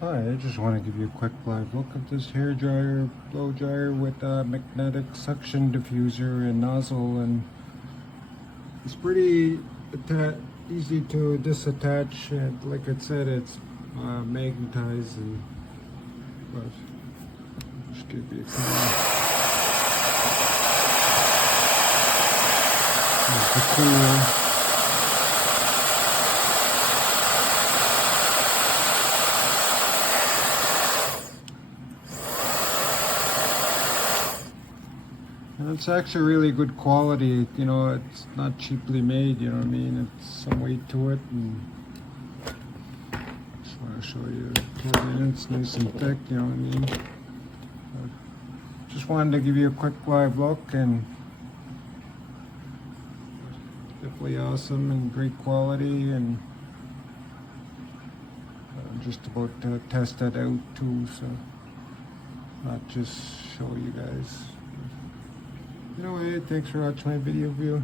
Hi, I just want to give you a quick live look at this hair dryer, blow dryer with a magnetic suction diffuser and nozzle, and it's pretty easy to disattach. And like I said, it's magnetized, and but just give you a the cool. And it's actually really good quality, you know, it's not cheaply made, you know what I mean? It's some weight to it, and just want to show you it's nice and thick, you know what I mean? Just wanted to give you a quick live look, and definitely awesome and great quality, and I'm just about to test that out too, so not just show you guys. Anyway, thanks for watching my video view.